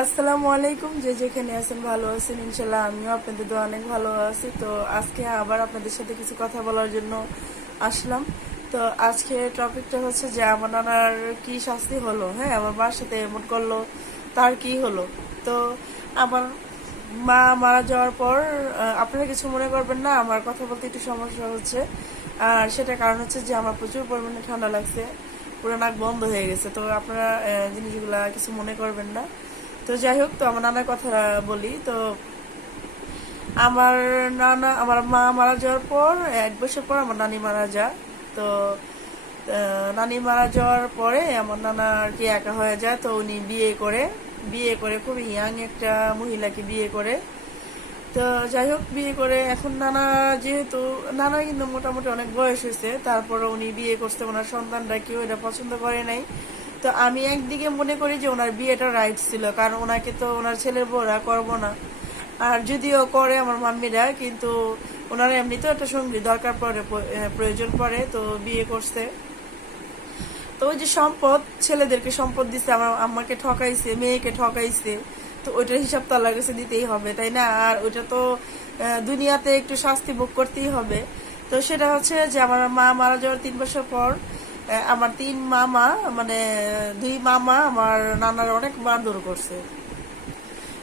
আসসালামু আলাইকুম, যে যেখানে আছেন ভালো আছেন ইনশাল্লাহ আমিও আপনাদের তো অনেক ভালো আছি। তো আজকে আবার আপনাদের সাথে কিছু কথা বলার জন্য আসলাম। তো আজকে টপিকটা হচ্ছে যে আমার নানার কি শাস্তি হলো হ্যাঁ? আমার মার সাথে এমন করল, তার কি হলো? তো আমার মা মারা যাওয়ার পর আপনারা কিছু মনে করবেন না, আমার কথা বলতে একটু সমস্যা হচ্ছে। আর সেটা কারণ হচ্ছে যে আমার প্রচুর পরিমাণে ঠান্ডা লাগছে, পুরো নাক বন্ধ হয়ে গেছে। তো আপনারা জিনিসগুলা কিছু মনে করবেন না। তো যাই হোক, তো আমার নানার কথা বলি, তো আমার নানা, আমার মা মারা যাওয়ার পর, এক বছর পর আমার নানি মারা যায় তো নানি মারা যাওয়ার পরে আমার নানা আর কি একা হয়ে যায়, তো উনি বিয়ে করে বিয়ে করে খুব ইয়াং একটা মহিলাকে বিয়ে করে। তো যাই হোক, বিয়ে করে এখন নানা যেহেতু, নানা কিন্তু মোটামুটি অনেক বয়স হয়েছে তারপরে উনি বিয়ে করতে ওনার সন্তানরা কেউ এটা পছন্দ করে নাই। তো আমি একদিকে মনে করি যে ওনার বিয়েটা রাইট ছিল, কারণ ওনাকে তো ওনার ছেলের বউরা করব না। আর যদিও করে আমার মাম্মিরা, কিন্তু ওনারা এমনিতেও একটা সঙ্গী, দরকার পড়ে প্রয়োজন পড়ে, তো বিয়ে করছে। তো ওই যে সম্পদ, ছেলেদেরকে সম্পদ দিচ্ছে আমার আম্মাকে ঠকাইছে, মেয়েকে ঠকাইছে, তো ওইটার হিসাব তো আল্লাহর কাছে দিতেই হবে, তাই না? আর ওইটা তো দুনিয়াতে একটু শাস্তি ভোগ করতেই হবে। তো সেটা হচ্ছে যে আমার মা মারা যাওয়ার তিন বছর পর আমার তিন মামা মানে দুই মামা, আমার নানার অনেক মারধর করছে।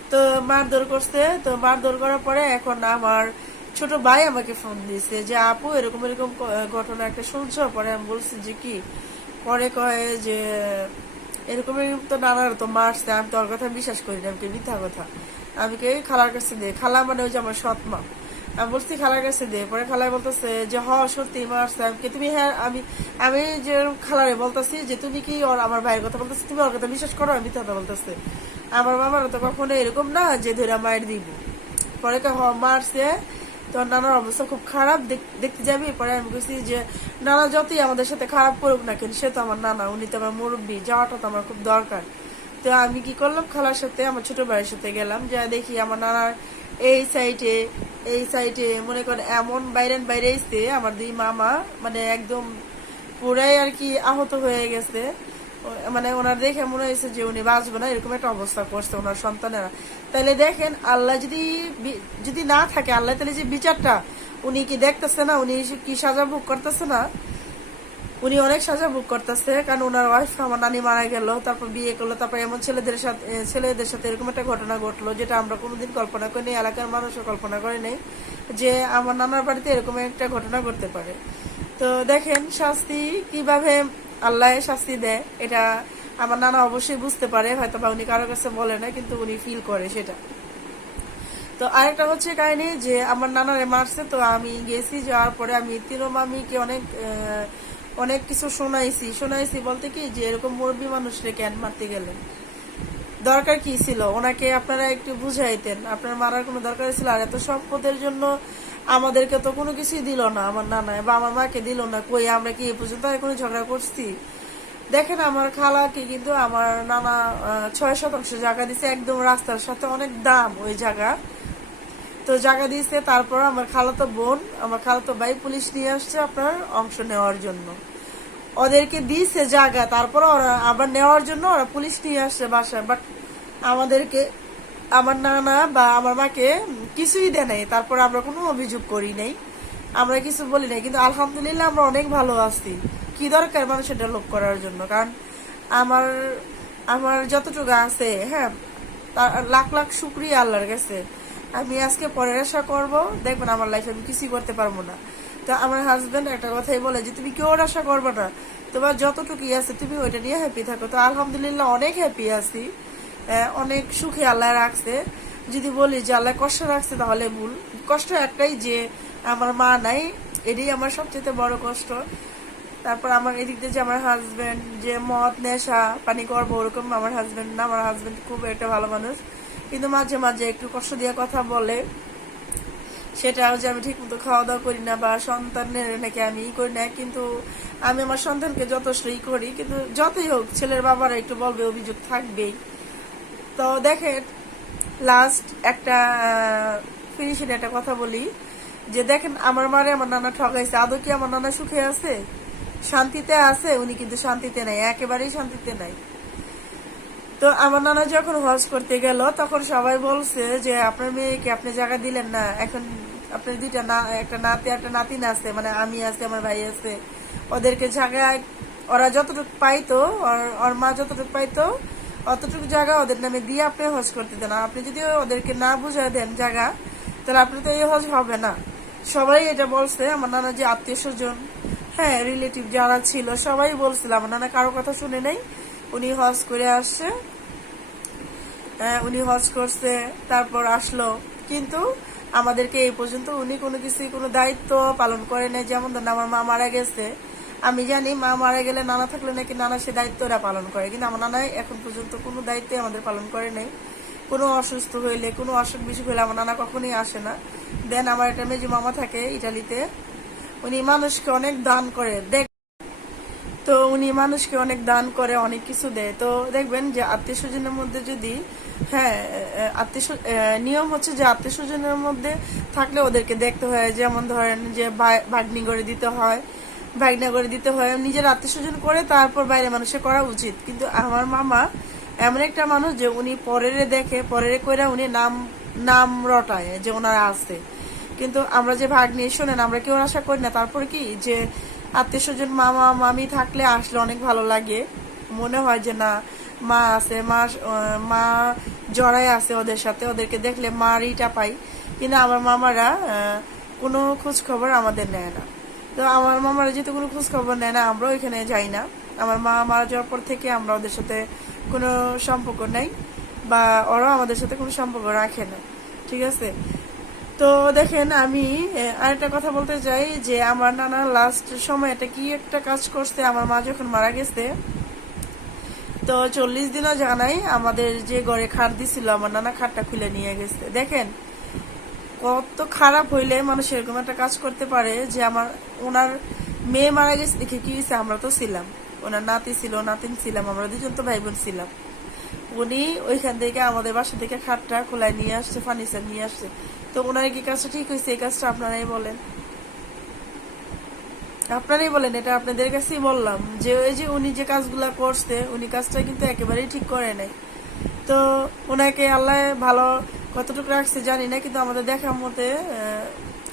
তো মারধর করছে, তো মারধর করার পরে এখন আমার ছোট ভাই আমাকে ফোন দিয়েছে যে, আপু, এরকম এরকম ঘটনা একটা শুনছো? পরে আমি বলছি যে, কি? পরে কয় যে, এরকম এরকম তো নানার তো মারছে, আমি তোর কথা বিশ্বাস করি না, আমি মিথ্যা কথা। আমি কে খালার কাছে দে, খালা মানে ওই যে আমার সৎ মা। আমি বলছি খালার কাছে দে, পরে খালায় বলতেছে যে, হ, সত্যি মারছে আমি কি, তুমি হ্যাঁ আমি আমি যে খালারে বলতেছি যে, তুমি কি ওর আমার ভাইয়ের কথা বলতেছি? তুমি ওর কথা বিশ্বাস করো, আমি কথা বলতেছে। আমার মামার তো কখনো এরকম না যে ধরে মায়ের দিব। পরে হ মারছে তোর নানার অবস্থা খুব খারাপ, দেখ- দেখতে যাবি? পরে আমি বলছি যে, নানা যতই আমাদের সাথে খারাপ করুক না কেন, সে তো আমার নানা, উনি তো আমার মুরব্বী, যাওয়াটা তো আমার খুব দরকার। তো আমি কি করলাম? খালার সাথে, আমার ছোট ভাইয়ের সাথে গেলাম। যা দেখি আমার নানার এই সাইডে এই সাইডে মনে করেন এমন বাইরে বাইরে এসছে, আমার দুই মামা মানে একদম পুরাই আর কি আহত হয়ে গেছে। মানে ওনার দেখে মনে হয়েছে যে উনি বাঁচবে না, এরকম একটা অবস্থা করছে ওনার সন্তানেরা। তাহলে দেখেন, আল্লাহ যদি যদি না থাকে, আল্লাহ তাহলে যে বিচারটা উনি কি দেখতেছে না, উনি কি সাজা ভোগ করতেছে না? উনি অনেক সাজা ভোগ করতেছে, কারণ ওনার ওয়াইফ আমার নানি মারা গেল, তারপর বিয়ে করল, তারপর এমন ছেলেদের সাথে ছেলেদের সাথে এরকম একটা ঘটনা ঘটলো, যেটা আমরা কোনোদিন কল্পনা করিনি, এলাকার মানুষও কল্পনা করে নেই যে আমার নানার বাড়িতে এরকম একটা ঘটনা ঘটতে পারে। তো দেখেন, শাস্তি কীভাবে আল্লাহ শাস্তি দেয়, এটা আমার নানা অবশ্যই বুঝতে পারে হয়তো বা উনি কারও কাছে বলে না, কিন্তু উনি ফিল করে সেটা। তো আরেকটা হচ্ছে কাহিনী যে, আমার নানারে মারছে, তো আমি গেছি, যাওয়ার পরে আমি তিনো মামিকে অনেক অনেক কিছু শোনাইছি শোনাইছি বলতে কি যে এরকম মুরব্বী মানুষরে কেন মারতে গেলেন? দরকার কি ছিল? ওনাকে আপনারা একটু বুঝাইতেন। আপনার মারার কোনো দরকার ছিল? আর এত সম্পদের জন্য আমাদেরকে তো কোনো কিছুই দিল না আমার নানা, বা আমার মাকে দিল না। কই, আমরা কি এ পর্যন্ত আর কোনো ঝগড়া করছি? দেখেন আমার খালাকে কিন্তু আমার নানা ছয় শতাংশ জায়গা দিছে, একদম রাস্তার সাথে অনেক দাম ওই জায়গা। তো জায়গা দিয়েছে, তারপর আমার খালাতো বোন, আমার খালাতো ভাই পুলিশ নিয়ে আসছে আপনার অংশ নেওয়ার জন্য। ওদেরকে দিয়েছে জায়গা, তারপর ওরা আবার নেওয়ার জন্য ওরা পুলিশ নিয়ে আসছে বাসায়। বাট আমাদেরকে, আমার নানা বা আমার মাকে কিছুই দেয় নাই, তারপর আমরা কোনো অভিযোগ করি নাই। আমরা কিছু বলি নাই, কিন্তু আলহামদুলিল্লাহ আমরা অনেক ভালো আছি। কি দরকার মানুষের ডেভেলপ করার জন্য? কারণ আমার আমার যতটুকু আছে হ্যাঁ লাখ লাখ শুক্রিয়া আল্লাহর কাছে। আমি আজকে পরের আশা করব, দেখবেন আমার লাইফে আমি কিছুই করতে পারব না। তো আমার হাজবেন্ড একটা কথাই বলে যে, তুমি কেউ আশা করবে না। তোমার যতটুকুই আছে, তুমি ওইটা নিয়ে হ্যাপি থাকো। তো আলহামদুলিল্লাহ অনেক হ্যাপি আছি। অনেক সুখে আল্লাহ রাখছে। যদি বলি যে আল্লাহ কষ্ট রাখছে, তাহলে ভুল। কষ্ট একটাই যে আমার মা নাই, এটাই আমার সবচেয়ে বড় কষ্ট। তারপর আমার এদিক দিয়ে যে আমার হাজবেন্ড যে মদ, নেশা, পানি করব ওরকম আমার হাজবেন্ড না। আমার হাজবেন্ড খুব একটা ভালো মানুষ। কিন্তু মাঝে মাঝে একটু কষ্ট দিয়ে কথা বলে। সেটাও যে আমি ঠিক মতো খাওয়া দাওয়া করি না বা সন্তানের নাকি আমি ই করি না, কিন্তু আমি আমার সন্তানকে যথেষ্টই করি। কিন্তু যতই হোক, ছেলের বাবারা একটু বলবে, অভিযোগ থাকবেই। তো দেখেন লাস্ট একটা ফিনিশিং একটা কথা বলি, যে দেখেন, আমার মারে আমার নানা ঠকাইছে আদৌ কি আমার নানা সুখে আছে? শান্তিতে আছে? উনি কিন্তু শান্তিতে নাই, একেবারেই শান্তিতে নাই। তো আমার নানা যখন হজ করতে গেল, তখন সবাই বলছে যে, আপনার মেয়েকে আপনি জায়গা দিলেন না। এখন আপনার দুইটা না, একটা নাতি, একটা নাতিন আছে মানে আমি আছে, আমার ভাই আছে। ওদেরকে জায়গায় ওরা যতটুকু পাইতো, ওর- মা যতটুকু পাইতো, অতটুকু জায়গা ওদের নামে দিয়ে আপনি হজ করতে দেন। আপনি যদি ওদেরকে না বুঝায় দেন জায়গা, তাহলে আপনি তো এই হজ হবে না। সবাই এটা বলছে। আমার নানা যে আত্মীয় স্বজন হ্যাঁ রিলেটিভ যারা ছিল, সবাই বলছিল। আমার নানা কারও কথা শুনে নেই। উনি হজ করে আসছে। আহ, উনি হজ করছে তারপর আসলো। কিন্তু আমাদেরকে এই পর্যন্ত উনি কোনো কিছু কোনো দায়িত্ব পালন করে নাই। যেমন ধরেন আমার মা মারা গেছে। আমি জানি মা মারা গেলে নানা থাকলে নাকি নানা সে দায়িত্বটা পালন করে। কিন্তু আমার নানা এখন পর্যন্ত কোনো দায়িত্ব আমাদের পালন করে নাই। কোনো অসুস্থ হইলে কোনো অসুখ বিসুখ হইলে আমার নানা কখনোই আসে না। দেন আমার একটা মেজু মামা থাকে ইটালিতে। উনি মানুষকে অনেক দান করে। দেখ তো উনি মানুষকে অনেক দান করে, অনেক কিছু দেয়। তো দেখবেন যে আত্মীয় স্বজনের মধ্যে যদি হ্যাঁ আত্মীয় নিয়ম হচ্ছে যে আত্মীয় স্বজনের মধ্যে থাকলে ওদেরকে দেখতে হয়। যেমন ধরেন যে ভাগ্নি করে দিতে হয়, ভাগনা করে দিতে হয়। নিজের আত্মীয় স্বজন করে তারপর বাইরে মানুষের করা উচিত। কিন্তু আমার মামা এমন একটা মানুষ যে উনি পরের দেখে, পরের করে উনি নাম নাম রটায় যে ওনারা আছে। কিন্তু আমরা যে ভাগ নিয়ে শোনেন, আমরা কেউ আশা করি না? তারপরে কি? যে আত্মীয় স্বজন, মামা, মামি থাকলে আসলে অনেক ভালো লাগে। মনে হয় যে না, মা আছে, মা মা জড়ায় আছে ওদের সাথে, ওদেরকে দেখলে মারিটা পাই। কিন্তু আমার মামারা কোনো খোঁজ খবর আমাদের নেয় না। তো আমার মামারা যেহেতু কোনো খোঁজ খবর নেয় না, আমরাও এখানে যাই না। আমার মা মারা যাওয়ার পর থেকে আমরা ওদের সাথে কোনো সম্পর্ক নেই, বা ওরাও আমাদের সাথে কোনো সম্পর্ক রাখে না। ঠিক আছে? তো দেখেন আমি আরেকটা কথা বলতে চাই যে আমার নানা লাস্ট সময় একটা কি একটা কাজ করছে, আমার মা যখন মারা গেছে, তো চল্লিশ দিনও জানাই আমাদের যে ঘরে খাট দিছিল, আমার নানা খাটটা খুলে নিয়ে গেছে। দেখেন, কত খারাপ হইলে মানুষ এরকম একটা কাজ করতে পারে যে আমার, ওনার মেয়ে মারা গেছে, দেখে কি হয়েছে আমরা তো ছিলাম। ওনার নাতি ছিল, নাতিন ছিলাম, আমরা দুজন তো ভাই বোন ছিলাম। উনি ওইখান থেকে আমাদের বাসা থেকে খাটটা খোলায় নিয়ে আসছে ফার্নিচার নিয়ে আসছে। তো ওনার কি কাজটা ঠিক হয়েছে? এই কাজটা আপনারাই বলেন। আপনারাই বলেন, এটা আপনাদের কাছেই বললাম। যে ওই যে উনি যে কাজগুলা করছে, উনি কাজটা কিন্তু একেবারেই ঠিক করে নাই। তো ওনাকে আল্লাহ ভালো কতটুকু রাখছে জানি না, কিন্তু আমাদের দেখার মতে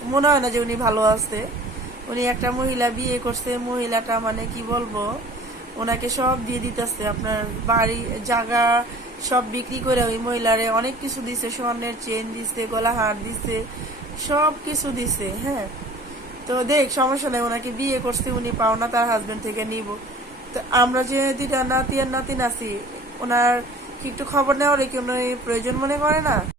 মনে হয় না যে উনি ভালো আছে। উনি একটা মহিলা বিয়ে করছে, মহিলাটা মানে কি বলব? ওনাকে সব দিয়ে দিতেছে, আপনার বাড়ি, জায়গা সব বিক্রি করে ওই মহিলারে অনেক কিছু দিছে, স্বর্ণের চেন দিছে গলা হার দিছে, সব কিছু দিছে হ্যাঁ। তো দেখ, সমস্যা নেই, ওনাকে বিয়ে করছে, উনি পাওনা তার হাজবেন্ড থেকে নিব। তো আমরা যে দুইটা নাতি আর নাতিন আছি, ওনার একটু খবর নেওয়ার কি প্রয়োজন মনে করে না?